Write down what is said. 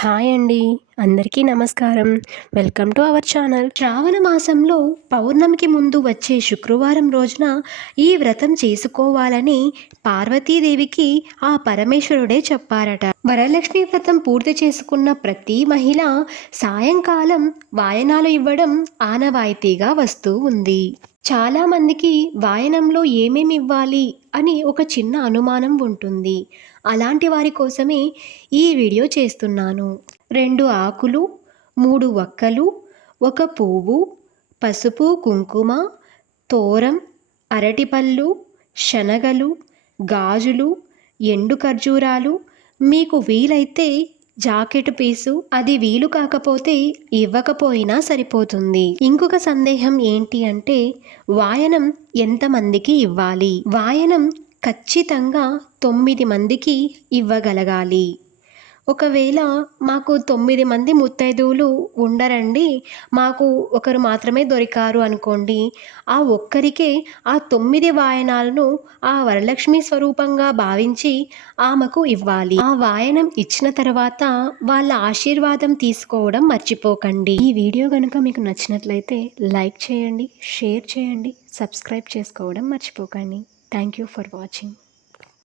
Hi అండి. అందరికీ నమస్కారం. Welcome to our channel. Shravana మాసంలో పౌర్ణమికి ముందు వచ్చే శుక్రవారం రోజున ఈ వ్రతం చేసుకోవాలని పార్వతీదేవికి ఆ పరమేశ్వరుడే చెప్పారట. వరలక్ష్మి వ్రతం పూర్తి చేసుకున్న ప్రతి మహిళ సాయంకాలం వాయనాలు ఇవ్వడం ఆనవాయితీగా వస్తూ ఉంది. చాలామందికి వాయనంలో ఏమేమి ఇవ్వాలి అని ఒక చిన్న అనుమానం ఉంటుంది. అలాంటి వారి కోసమే ఈ వీడియో చేస్తున్నాను. 2 ఆకులు, 3 వక్కలు, 1 పువ్వు, పసుపు, కుంకుమ, తోరం, అరటిపళ్ళు, శనగలు, గాజులు, ఎండు ఖర్జూరాలు, మీకు వీలైతే జాకెట్ పీసు, అది వీలు కాకపోతే ఇవ్వకపోయినా సరిపోతుంది. ఇంకొక సందేహం ఏంటి అంటే వాయనం ఎంతమందికి ఇవ్వాలి? వాయనం ఖచ్చితంగా 9 మందికి ఇవ్వగలగాలి. ఒకవేళ మాకు 9 మంది ముత్తైదువులు ఉండరండి, మాకు ఒకరు మాత్రమే దొరికారు అనుకోండి, ఆ ఒక్కరికే ఆ 9 వాయనాలను ఆ వరలక్ష్మి స్వరూపంగా భావించి ఆమెకు ఇవ్వాలి. ఆ వాయనం ఇచ్చిన తర్వాత వాళ్ళ ఆశీర్వాదం తీసుకోవడం మర్చిపోకండి. ఈ వీడియో కనుక మీకు నచ్చినట్లయితే లైక్ చేయండి, షేర్ చేయండి, సబ్స్క్రైబ్ చేసుకోవడం మర్చిపోకండి. Thank you for watching.